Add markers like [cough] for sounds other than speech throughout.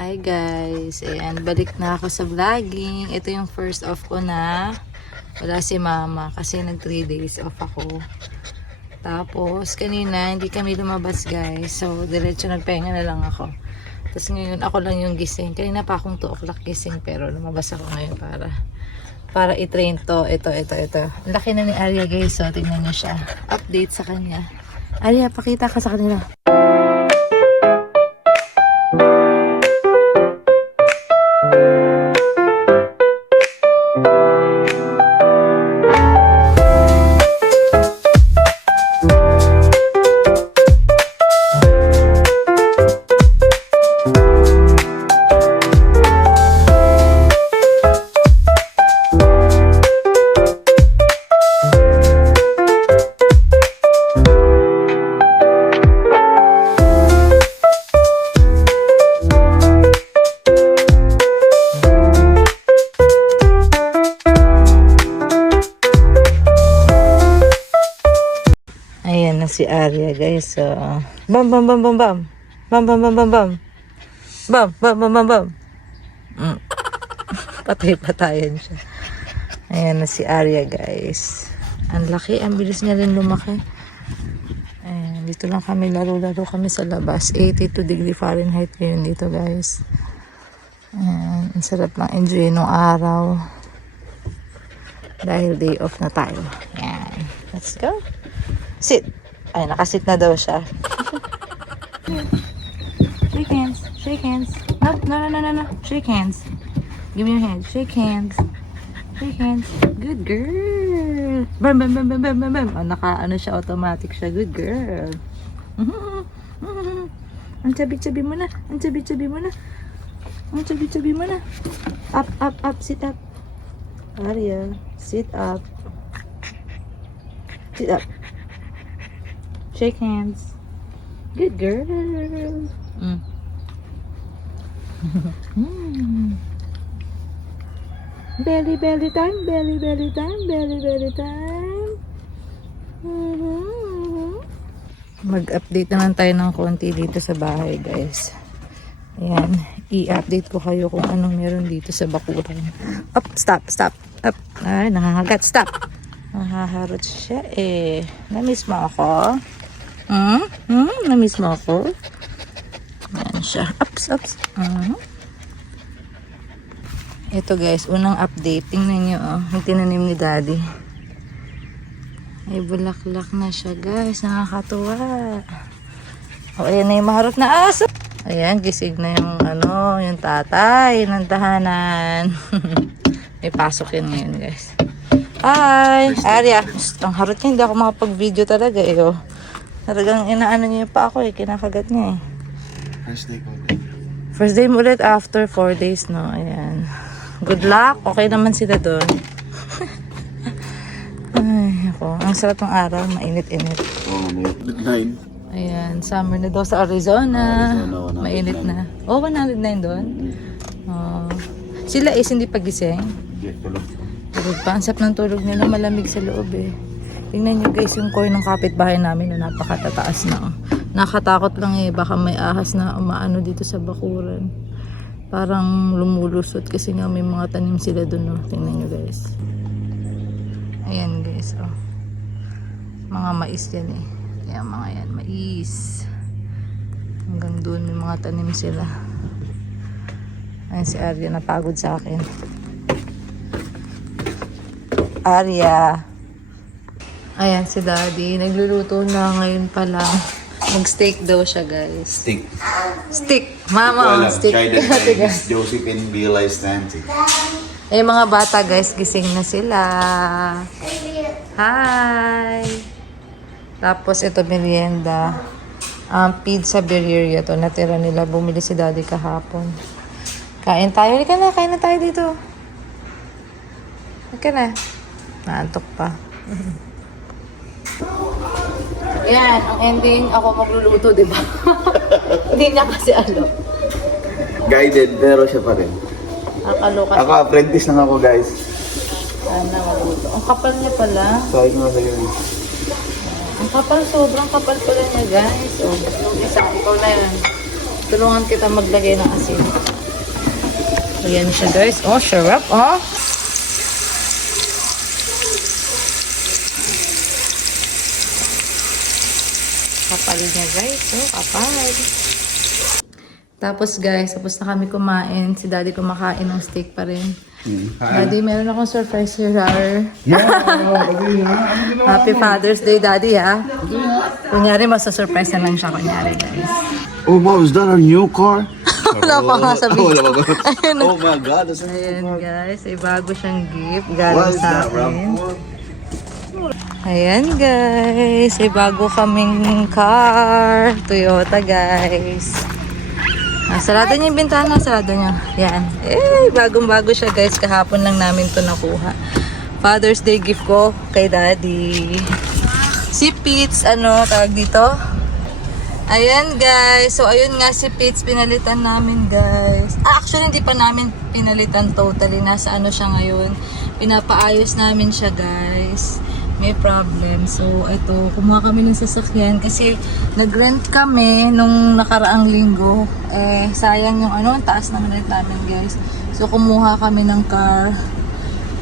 Hi guys, ayan, balik na ako sa vlogging. Ito yung first off ko na wala si mama kasi nag 3 days off ako. Tapos kanina hindi kami lumabas guys. So diretso nagpahinga na lang ako. Tapos ngayon ako lang yung gising. Kanina pa akong 2 o'clock gising pero lumabas ako ngayon para para i-train to. Ito, ito, ito. Ang laki na ni Arya guys. So tingnan niyo siya. Update sa kanya. Arya, pakita ka sa kanila. Si Arya guys. So, bam bam bam bam bam. Bam bam bam bam bam. Bam bam bam bam bam. Mm. [laughs] Patay-patayan siya. Ayan na si Arya guys. Ang laki, ang bilis niya rin lumaki. Ayan, dito lang kami laro-laro kami sa labas. 82 degree Fahrenheit ngayon dito guys. Ayan, ang sarap lang enjoy nung araw. Dahil day off na tayo. Ayan, let's go. Sit. Ay, nakasit na daw siya. shake hands. Shake hands. No, no, no, no, no. Shake hands. Give me your hand. Shake hands. Shake hands. Good girl. Bam, bam, bam, bam, bam, bam, bam. Oh, naka, ano siya, automatic siya. Good girl. [laughs] Ang chabi-chabi mo na. Ang chabi-chabi mo na. Ang chabi-chabi mo na. Up, up, up. Sit up. Ariel, sit up. Sit up. Shake hands. Good girl. Mm. Mm. [laughs] belly, belly time, belly, belly time, belly, belly time. Mhm. Mag-update naman tayo ng konti dito sa bahay, guys. Ayan, i-update ko kayo kung anong meron dito sa bakuran. Up, stop, stop, up. Ay, nangangagat, stop. Nahaharot siya eh. Namiss mo ako? Hmm? Hmm? Namiss mo ako? Ayan siya. Ups, ups. Mhm. Ito guys, unang update. Tingnan nyo oh. Yung tinanim ni daddy. Ay, bulaklak na siya guys. Nakakatuwa. O, ayan na yung maharot na aso. Ayan, gisig na yung ano, yung tatay ng tahanan. [laughs] May pasok yun ngayon guys. Hi! Psst, ang harot niya. Hindi ako makapag-video talaga eh. Oh. Talagang inaano niya pa ako eh. Kinakagat niya eh. First day ko. First day mo ulit after 4 days, no? Ayan. Good luck. Okay naman sila doon. [laughs] Ay, ako. Ang sarap ng araw. Mainit-init. Oh, may nine. Ayan. Summer na daw sa Arizona. Arizona, 109. Mainit na. Oh, 109 doon? Oh. Sila is hindi pagising. Get tulog. Tulog pa. Ang sarap ng tulog nila. Malamig sa loob eh. Tingnan nyo guys yung coin ng kapitbahay namin na napakatataas na. Nakatakot lang eh. Baka may ahas na umaano dito sa bakuran. Parang lumulusot kasi nga may mga tanim sila dun. Oh. Tingnan nyo guys. Ayan guys. Oh. Mga mais yan eh. Kaya mga yan. Mais. Hanggang doon may mga tanim sila. Ayan si Arya napagod sa akin. Arya. Ayan si Daddy. Nagluluto na ngayon pa lang. Mag-steak daw siya, guys. Stick. Steak. Mama, steak. Try the Ate, guys. Chinese Josephine Bila Stanty. Eh, mga bata, guys, gising na sila. Hi! Tapos, ito, merienda. Um, pizza birria to. Natira nila. Bumili si Daddy kahapon. Kain tayo. Halika na. Kain na tayo dito. Halika na. Naantok pa. [laughs] Yan, ang ending, ako magluluto, di ba? [laughs] Hindi niya kasi alam. Guided, pero siya pa rin. Nakaloka Ako, apprentice lang ako, guys. Sana magluto. Ang kapal niya pala. Ko nga sa'yo. Ang kapal, sobrang kapal pala niya, guys. Oh, yung isa, ikaw na yan. Tulungan kita maglagay ng asin. Ayan siya guys. Oh, syrup. Oh. Kapal niya guys. Oh, kapal. Tapos guys, tapos na kami kumain. Si daddy kumakain ng steak pa rin. Daddy, meron akong surprise here. Rar. Happy Father's Day, Daddy, ha? Kunyari, masa-surprise na lang siya, kunyari, guys. Oh, wow, is that a new car? [laughs] Wala pa nga Oh, pa nga. Oh my God, that's Ayan, guys. Ay, bago siyang gift. Galing sa akin. RAV4? Ayan, guys. Ay, bago kaming car. Toyota, guys. Ah, sarado niya yung bintana. Sarado niya. Yan. Eh, bagong-bago siya, guys. Kahapon lang namin to nakuha. Father's Day gift ko kay Daddy. Si Pitts, ano, tawag dito? Ayan guys, so ayun nga si Pitts, pinalitan namin guys. Ah, actually hindi pa namin pinalitan totally, nasa ano siya ngayon. Pinapaayos namin siya guys. May problem. So ito, kumuha kami ng sasakyan kasi nag-rent kami nung nakaraang linggo. Eh, sayang yung ano, taas ng rent namin guys. So kumuha kami ng car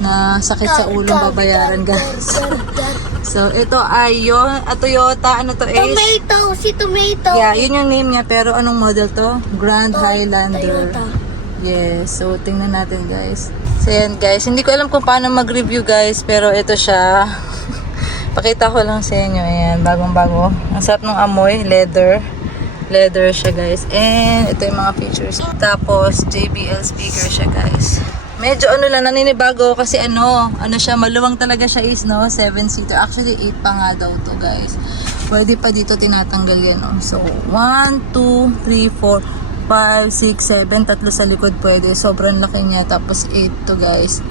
na sakit sa ulong babayaran guys. [laughs] so ito ay yung ah, Toyota, ano to is? Tomato, si tomato. Yeah, yun yung name niya. Pero anong model to? Grand Highlander. Toyota. Yes. So, tingnan natin, guys. So, yan, guys. Hindi ko alam kung paano mag-review, guys. Pero ito siya. Pakita ko lang sa inyo. Ayan, bagong-bago. Ang sarap ng amoy. Leather. Leather siya, guys. And ito yung mga features. Tapos, JBL speaker siya, guys. Medyo ano lang, naninibago kasi ano, ano siya, maluwang talaga siya is, no? 7-seater. Actually, 8 pa nga daw to, guys. Pwede pa dito tinatanggal yan, no? So, 1, 2, 3, 4, 5, 6, 7. Tatlo sa likod pwede. Sobrang laki niya. Tapos, 8 to, guys.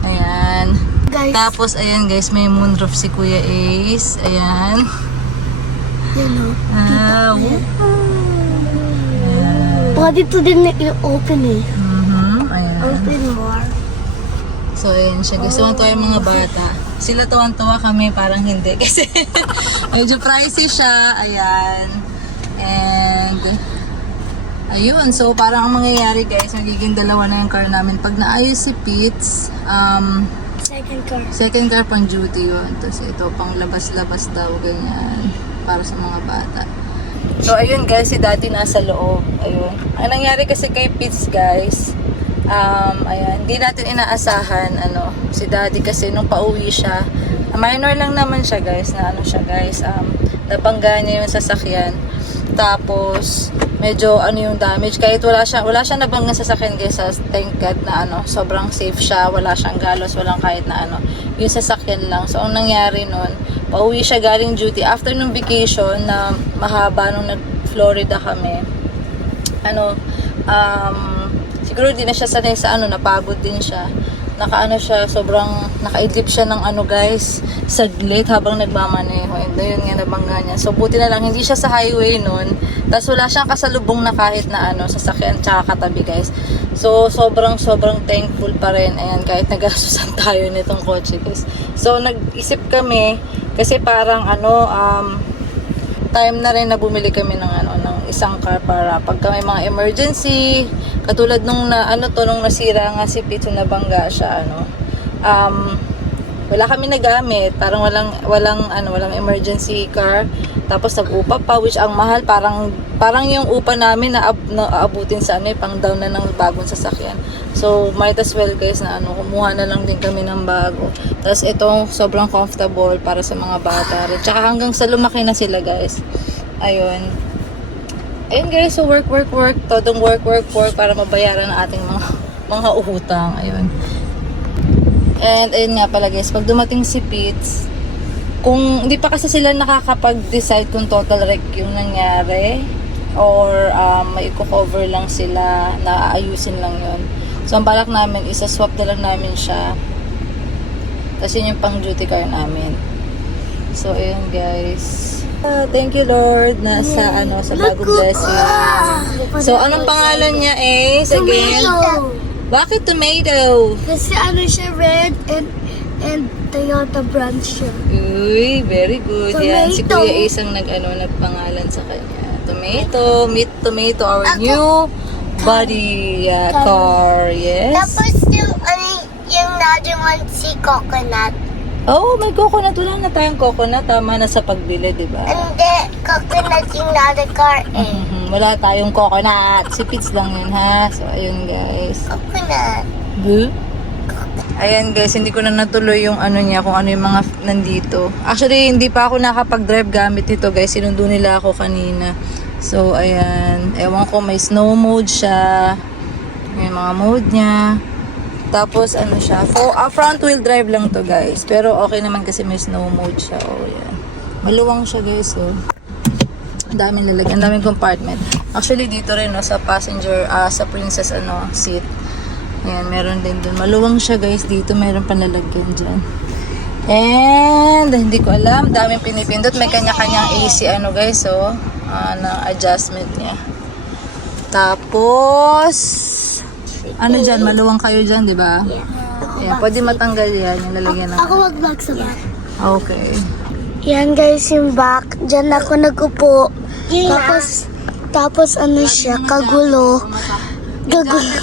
Ayan. Guys, Tapos, ayan, guys, may moonroof si Kuya Ace. Ayan. yun o. Ah, woo. Baka dito din na i-open eh. Mhm, ayan. Open more. So, ayan siya. Gusto mo yung mga bata. Sila tuwan-tuwa kami, parang hindi. [laughs] Kasi medyo pricey siya. Ayan. And, ayun. So, parang ang mangyayari guys, magiging dalawa na yung car namin. Pag naayos si Pitts, um, car. second car pang duty yun. Tapos ito, pang labas-labas daw, ganyan. Para sa mga bata. So, ayun guys, si daddy nasa loob. Ayun. Ang nangyari kasi kay Pitts, guys, um, ayan, hindi natin inaasahan, ano, si daddy kasi nung pauwi siya, minor lang naman siya, guys, na ano siya, guys, um, nabangga niya yung sasakyan. Tapos, medyo ano yung damage. Kahit wala siya, wala siya nabangga sa sasakyan guys. Sa thank God na ano, sobrang safe siya. Wala siyang galos, walang kahit na ano. Yung sasakyan lang. So, ang nangyari nun, pauwi siya galing duty. After nung vacation na mahaba nung nag-Florida kami, ano, um, siguro di na siya sanay sa ano, napagod din siya. Nakaano siya, sobrang nakaidlip siya ng ano guys, saglit habang nagmamaneho. And yun nga nabangga niya. So buti na lang, hindi siya sa highway nun. Tapos wala siyang kasalubong na kahit na ano, sasakyan tsaka katabi guys. So sobrang sobrang thankful pa rin. Ayan, kahit nagasusan [laughs] tayo nitong kotse guys. So nag-isip kami, kasi parang ano, um, time na rin na bumili kami ng ano isang car para pagka may mga emergency katulad nung na ano to nung nasira nga si Pito na bangga siya ano um wala kami nagamit parang walang walang ano walang emergency car. Tapos nag-upa pa which ang mahal parang parang yung upa namin na, na aabutin sa ano eh, pang down na ng bagong sasakyan. So might as well guys na ano kumuha na lang din kami ng bago. Tapos itong sobrang comfortable para sa mga bata rin. Tsaka hanggang sa lumaki na sila guys. Ayun ayun guys so work work work todong work work work para mabayaran ang ating mga [laughs] mga utang ayun And ayun nga pala guys, pag dumating si Pitts, kung hindi pa kasi sila nakakapag-decide kung total wreck yung nangyari or um, may cover lang sila na aayusin lang yun. So ang balak namin, isa-swap na lang namin siya. Tapos yun yung pang duty car namin. So ayun guys. Ah, thank you Lord na sa ano sa bagong blessing. So anong pangalan niya eh? Again? Tomato. Bakit tomato? Kasi ano siya, red and and Toyota brand siya. Uy, very good. Yan, si Tomato. Kuya Ace ang nag, ano, nagpangalan sa kanya. Tomato, meet Tomato, our new buddy uh, car. Yes. Tapos yung, ano, yung another one, si coconut. Oh, may coconut. Wala na tayong coconut. Tama na sa pagbili, di ba? Hindi, coconut yung another car eh. Mhm, Wala tayong coconut. Si Pits lang yun, ha? So, ayun, guys. Coconut. Boo? Ayan guys, hindi ko na natuloy yung ano niya, kung ano yung mga nandito. Actually, hindi pa ako nakapag-drive gamit ito guys. Sinundo nila ako kanina. So, ayan. Ewan ko, may snow mode siya. May mga mode niya. Tapos, ano siya. For, ah, front wheel drive lang to guys. Pero okay naman kasi may snow mode siya. Oh, yan. Maluwang siya guys, oh. Ang daming lalagyan, ang daming compartment. Actually, dito rin, no, sa passenger, ah, sa princess, ano, seat. Ayan, meron din dun. Maluwang siya guys dito. Meron pa lalagyan dyan. And, hindi ko alam. Daming pinipindot. May kanya-kanyang AC ano guys, oh. Ah, na adjustment niya. Tapos, ano dyan? Maluwang kayo dyan, di ba? Ayan, pwede matanggal yan. Yung lalagyan ng... Ako wag sa back. Okay. Yan guys yung back. Diyan ako nagupo. Tapos, tapos ano siya, kagulo. Kagulo.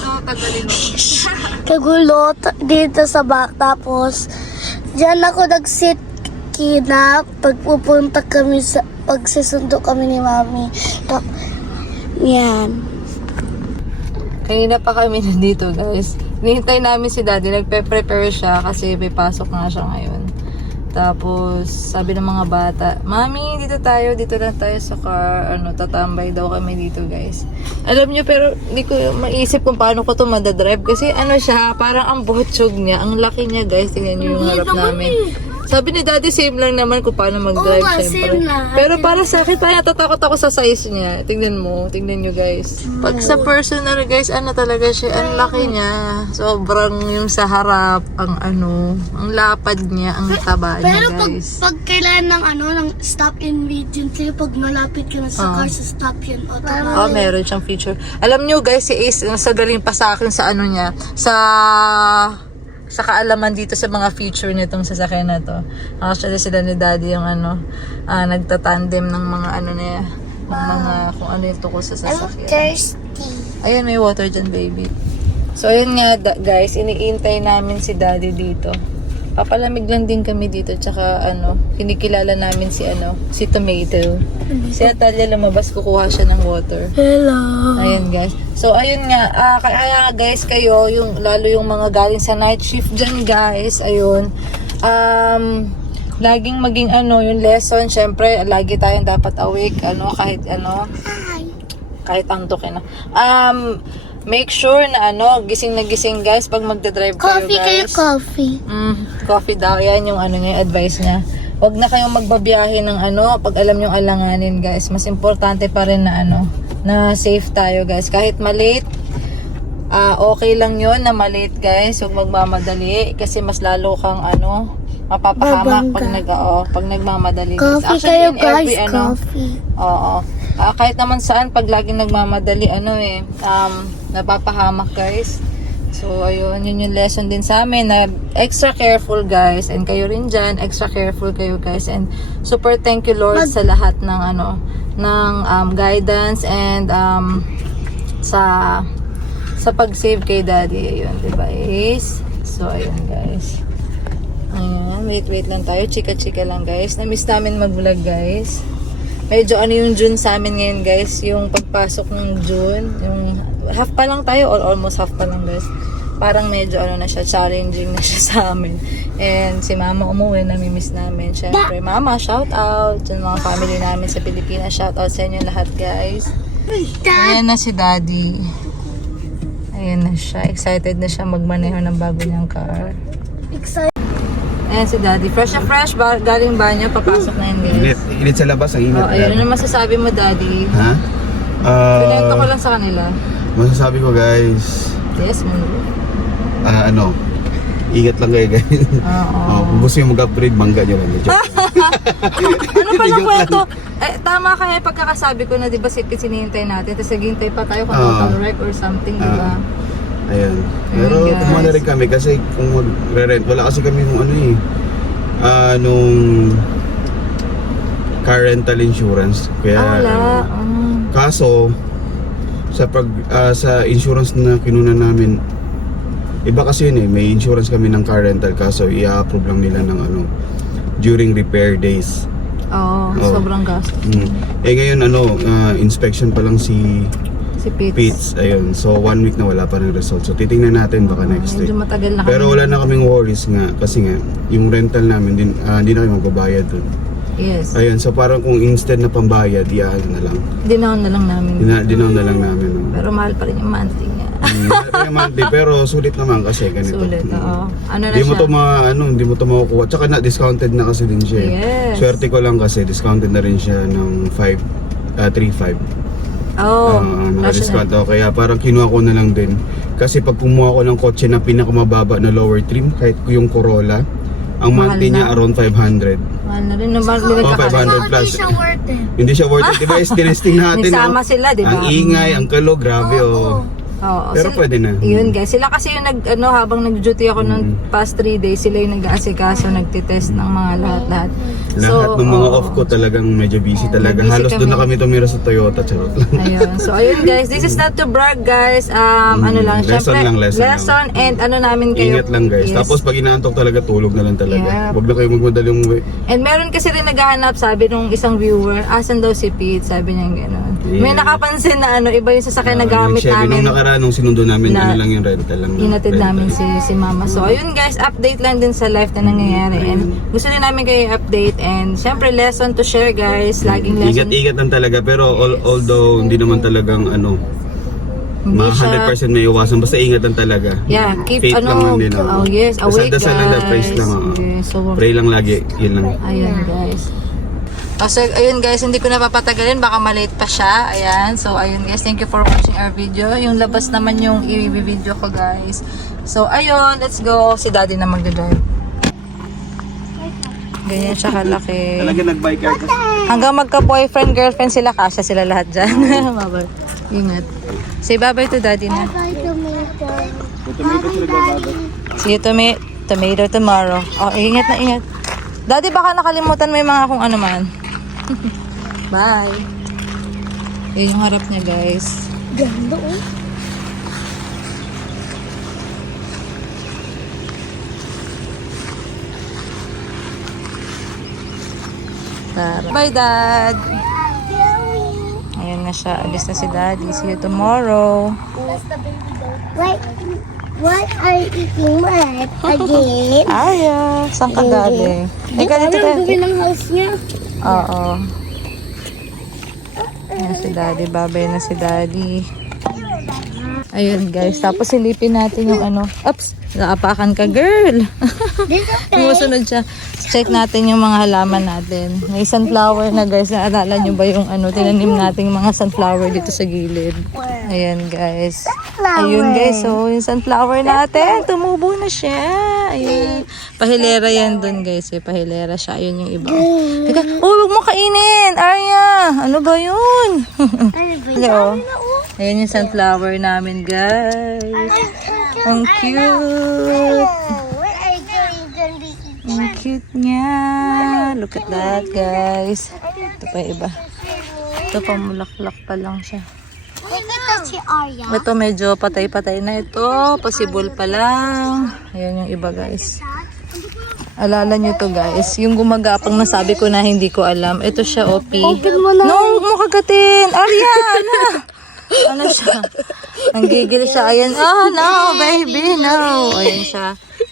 Kagulo dito sa back. Tapos, diyan ako nag-sit kina pagpupunta kami sa pagsusundo kami ni mami. Yan. Kanina pa kami [laughs] nandito guys. Nihintay namin si daddy. Nagpe-prepare siya kasi may pasok nga siya ngayon. Tapos, sabi ng mga bata, Mami, dito tayo, dito lang tayo sa car. Ano, tatambay daw kami dito, guys. Alam nyo, pero hindi ko maisip kung paano ko to madadrive. Kasi ano siya, parang ang botsog niya. Ang laki niya, guys. Tingnan nyo yung harap namin. Sabi ni daddy, same lang naman kung paano mag-drive, Oo nga, syempre. same lang. Pero para sa akin, parang natatakot ako sa size niya. Tingnan mo, tingnan nyo, guys. Pag sa personal, guys, ano talaga siya, ang laki niya. Sobrang yung sa harap, ang ano, ang lapad niya, ang taba niya, Pero pag, guys. pag kailan ng ano, ng stop immediately, pag malapit ka na sa Ah. car, sa stop yan automatic. Oh, meron siyang feature. Alam nyo guys, si Ace, nasa galing pa sa akin sa ano niya, sa sa kaalaman dito sa mga feature nitong sasakyan na to. Actually, sila ni Daddy yung ano, ah, nagtatandem ng mga ano na yan, ng mga kung ano yung tukol sa I'm sasakyan. thirsty. Ayun, may water dyan, baby. So, ayun nga, guys, iniintay namin si Daddy dito. Papalamig lang din kami dito, tsaka ano, kinikilala namin si ano, si Tomato. Si Atalia lumabas, kukuha siya ng water. Hello. Ayun guys. So ayun nga, ah, kaya guys kayo, yung lalo yung mga galing sa night shift dyan guys, ayun. Um, laging maging ano, yung lesson, syempre, lagi tayong dapat awake, ano, kahit ano, Hi. kahit antokin na. Um, make sure na ano, gising na gising guys pag magdadrive kayo Coffee kayo, guys. coffee. Mm, coffee daw. Yan yung ano niya, yung advice niya. Huwag na kayong magbabiyahe ng ano, pag alam yung alanganin guys. Mas importante pa rin na ano, na safe tayo guys. Kahit malate, ah okay lang yon na malate guys. Huwag magmamadali kasi mas lalo kang ano, mapapahamak pag nag oh, pag nagmamadali guys. Coffee kayo, in every, guys. ano, Coffee. Oo. Ah, kahit naman saan, pag laging nagmamadali, ano eh, um, napapahamak guys. So, ayun, yun yung lesson din sa amin na extra careful guys. And kayo rin dyan, extra careful kayo guys. And super thank you Lord sa lahat ng ano, ng um, guidance and um, sa sa pag-save kay daddy. Ayun, di ba is? So, ayun guys. Ayan, wait, wait lang tayo. Chika-chika lang guys. Na-miss namin mag-vlog guys. Medyo ano yung June sa amin ngayon guys. Yung pagpasok ng June. Yung half pa lang tayo or almost half pa lang guys. Parang medyo ano na siya, challenging na siya [laughs] sa amin. And si mama umuwi, nami-miss namin. Siyempre, mama, shout out. Yung mga family namin sa Pilipinas, shout out sa inyo lahat guys. Ayan na si daddy. Ayan na siya. Excited na siya magmaneho ng bago niyang car. Excited. Ayan si daddy. Fresh na fresh. Ba- galing banyo. Papasok na yun guys. Init, init sa labas, ang init. Oh, ayun. Ano masasabi mo daddy? Ha? Ah, Pinento ko lang sa kanila. Masasabi ko guys, Yes, mundo. ah, ano, ingat lang kayo guys. Oo. [laughs] Oh, kung gusto nyo mag-upgrade, mangga nyo lang. [laughs] Ano pa [laughs] lang. kwento? Eh, tama kaya yung pagkakasabi ko na, di ba, sipit sinihintay natin. Tapos naghihintay pa tayo kung Ah. total wreck or something, di ba? Ayun. Pero Ayun, guys. kumuha na rin kami kasi kung magre-rent, wala kasi kami nung ano eh, ah, nung car rental insurance. Kaya, Ah, wala. Mm. Kaso, sa pag ah, sa insurance na kinuna namin, iba kasi yun eh, may insurance kami ng car rental kaso i-approve lang nila ng ano, during repair days. Oo, Oo. sobrang gasto. Mm. Eh ngayon ano, ah, inspection pa lang si Si Pete. Pitts, ayun. So one week na wala pa ng result. So titingnan natin baka next week. Matagal na kami. Pero wala na kaming worries nga kasi nga yung rental namin din ah, hindi na kami magbabayad dun. Yes. Ayun, so parang kung instead na pambayad, iyan na lang. Dinaon na lang namin. Dina, dinaw na lang namin. No? Pero mahal pa rin yung monthly niya. Mm, mahal pa yung monthly, [laughs] pero sulit naman kasi ganito. Sulit, Mm. oo. Ano na Hindi mo siya? to ma, ano, hindi mo to makukuha. Tsaka na discounted na kasi din siya. eh. Yes. Swerte ko lang kasi discounted na rin siya ng 5 ah 3.5. Oo. Ah, Oh, naka-discount ako. Kaya parang kinuha ko na lang din. Kasi pag kumuha ko ng kotse na pinakamababa na lower trim, kahit yung Corolla, ang Mahal monthly niya na. around 500. Mahal na rin. Naman, oh, Oh, 500 plus. worth it. Hindi siya worth it. Diba, is [laughs] tinesting natin. Nagsama oh. sila, di ba? Ang ingay, ang kalo, grabe oh. Oo. Pero sila- pwede na. Yun guys, sila kasi yung nag ano habang nag-duty ako ng Mm. past 3 days, sila yung nag-aasikaso, nagte-test ng mga lahat-lahat. Lahat ng mga oo. off ko talagang medyo busy talaga. busy Halos doon na kami tumira sa Toyota. Charot lang. Ayun. So, ayun guys. This is not to brag guys. Um, ano lang. Mm, lesson syempre, lang, lesson lang. and ano namin kayo. Ingat lang guys. Yes. Tapos pag inaantok talaga, tulog na lang talaga. Yeah. Huwag na kayo magmadali umuwi. And meron kasi rin naghahanap, sabi nung isang viewer, asan daw si Pete? Sabi niya gano'n. May Yeah. nakapansin na ano, iba yung sasakyan na Ah, gamit Chevy namin. Nung nakaraan, nung sinundo namin, Na- ano lang yung rental lang. Inatid rental. namin si si Mama. So, ayun guys, update lang din sa life na nangyayari. And gusto din namin kayo update. And syempre, lesson to share guys. Laging lesson. Ingat-ingat lang talaga. Pero al- although hindi naman talagang ano, Hindi mga siya- 100% may iwasan. Basta ingat lang talaga. Yeah, keep Faith ano. lang lang din. oh, yes, awake Dasal lang praise guys. lang. Yes, so, Pray lang lagi. Yun lang. Ayun guys. Oh, so, ayun guys, hindi ko na papatagalin, baka malate pa siya. Ayan, so ayun guys, thank you for watching our video. Yung labas naman yung i-video ko guys. So ayun, let's go. Si daddy na magdadrive. Ganyan siya kalaki. Talaga nag-bike ka. Hanggang magka-boyfriend, girlfriend sila, kasya sila lahat dyan. [laughs] Babay. Ingat. Say bye-bye to daddy na. Bye, tomato. Tomato sila gababa. See you toma- tomato tomorrow. Oh, ingat na ingat. Daddy, baka nakalimutan mo yung mga kung ano man. [laughs] Bye. Yun yung harap niya, guys. Ganda oh. Tara. Bye, Dad. Ayan na siya. Alis na si Daddy. See you tomorrow. Wait, what are you eating Mark again? Aya, saan ka galing? Eh, ganito tayo. ang house niya. Oo. Ayan si Daddy. Babay na si Daddy. Ayun, guys. Tapos silipin natin yung ano. Oops! Naapakan ka, girl. This okay. Sumusunod siya. Check natin yung mga halaman natin. May sunflower na guys. Naalala nyo ba yung ano, tinanim nating mga sunflower dito sa gilid? Ayan guys. Ayun guys, so yung sunflower natin, tumubo na siya. Ayun. Pahilera yan dun guys eh. Pahilera siya. Ayun yung iba. Teka, oh, huwag mo kainin. Arya, ano ba yun? Ano ba yun? Ayan yung sunflower namin guys. Ang cute. What are you going to be eating? Ang cute niya. Look at that, guys. Ito pa iba. Ito pa, mulaklak pa lang siya. Ito, medyo patay-patay na ito. Possible pa lang. Ayan yung iba, guys. Alala nyo to, guys. Yung gumagapang na sabi ko na hindi ko alam. Ito siya, OP. Open mo na. No, huwag mo kagatin. Arya, ano? Ano siya? Nanggigil siya. Ayan. Ah, no, baby, no. Ayan siya.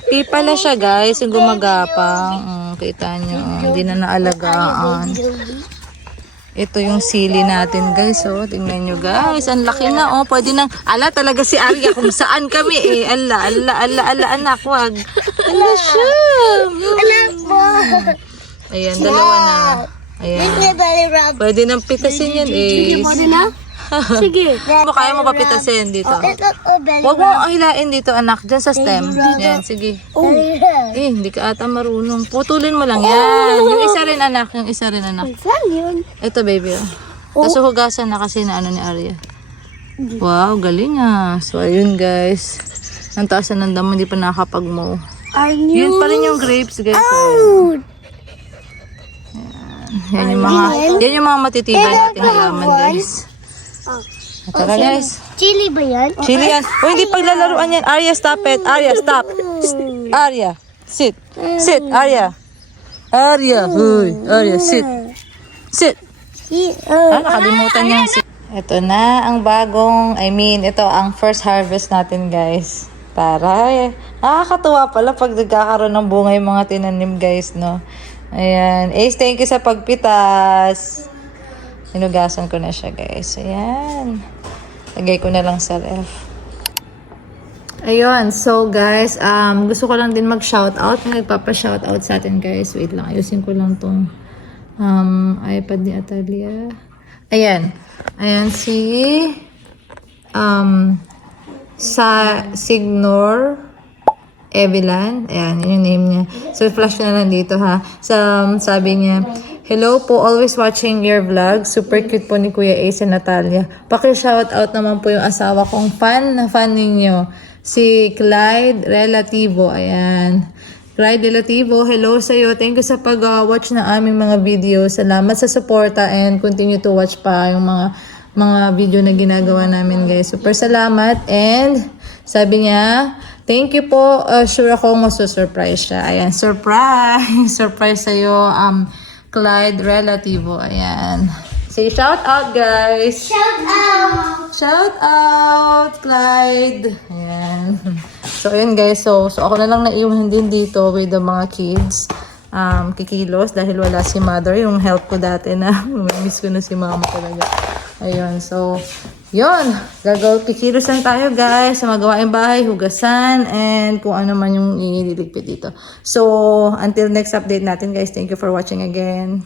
P pala siya, guys. Yung gumagapang. Mm, kita nyo. Hindi na naalagaan. Ito yung sili natin, guys. Oh, tingnan nyo, guys. Ang laki na, oh. Pwede nang, ala, talaga si Arya kung saan kami, eh. Ala, ala, ala, ala, anak, wag. Ala siya. Anak. Ayan, dalawa na. Ayan. Pwede nang pitasin yan, eh. Pwede na? Sige. Mo kaya mo papitasin dito. Ito o belly Huwag mo hilain dito, anak. Diyan sa stem. Yan, sige. Rob. Eh, hindi ka ata marunong. Putulin mo lang yan. Yung isa rin, anak. Yung isa rin, anak. Saan yun? Ito, baby. Oh. Tapos hugasan na kasi na ano ni Arya. Wow, galing ah. So, ayun guys. Ang taas ng damo, hindi pa nakakapag-mow. Yun pa rin yung grapes, guys. Oh. Yan yung mga, yan yung mga matitibay nating halaman, guys. Tara guys. Chili ba yan? Chili yan. O hindi paglalaruan yan. Arya, stop it. Arya, stop. Arya, sit. Sit, Arya. Arya, huy. Arya, sit. Sit. Ah, nakalimutan sit. Ito na ang bagong, I mean, ito ang first harvest natin guys. Para, eh, nakakatuwa pala pag nagkakaroon ng bunga yung mga tinanim guys, no? Ayan. Ace, thank you sa pagpitas. Hinugasan ko na siya guys. Ayan. Lagay ko na lang sa ref. Ayun, so guys, um, gusto ko lang din mag-shoutout. Nagpapa-shoutout sa atin guys. Wait lang, ayusin ko lang tong um, iPad ni Atalia. Ayan. Ayan si um, sa Signor Evelan. Ayan, yun yung name niya. So, flash na lang dito ha. So, um, sabi niya, Hello po, always watching your vlog. Super cute po ni Kuya Ace and Natalia. Paki-shout out naman po yung asawa kong fan na fan ninyo. Si Clyde Relativo. Ayan. Clyde Relativo, hello sa iyo. Thank you sa pag-watch na aming mga video. Salamat sa suporta and continue to watch pa yung mga mga video na ginagawa namin guys. Super salamat and sabi niya, thank you po. Uh, sure ako masusurprise siya. Ayan, surprise! [laughs] surprise sa'yo, um, Clyde Relativo. Ayan. Say shout out guys! Shout out! Shout out, Clyde! Ayan. [laughs] So, ayun guys. So, so ako na lang naiwan din dito with the mga kids. Um, kikilos dahil wala si mother. Yung help ko dati na [laughs] miss ko na si mama talaga. Ayun. So, yun. Gagaw, kikilos tayo guys sa magawaing bahay, hugasan, and kung ano man yung ililigpit dito. So, until next update natin guys. Thank you for watching again.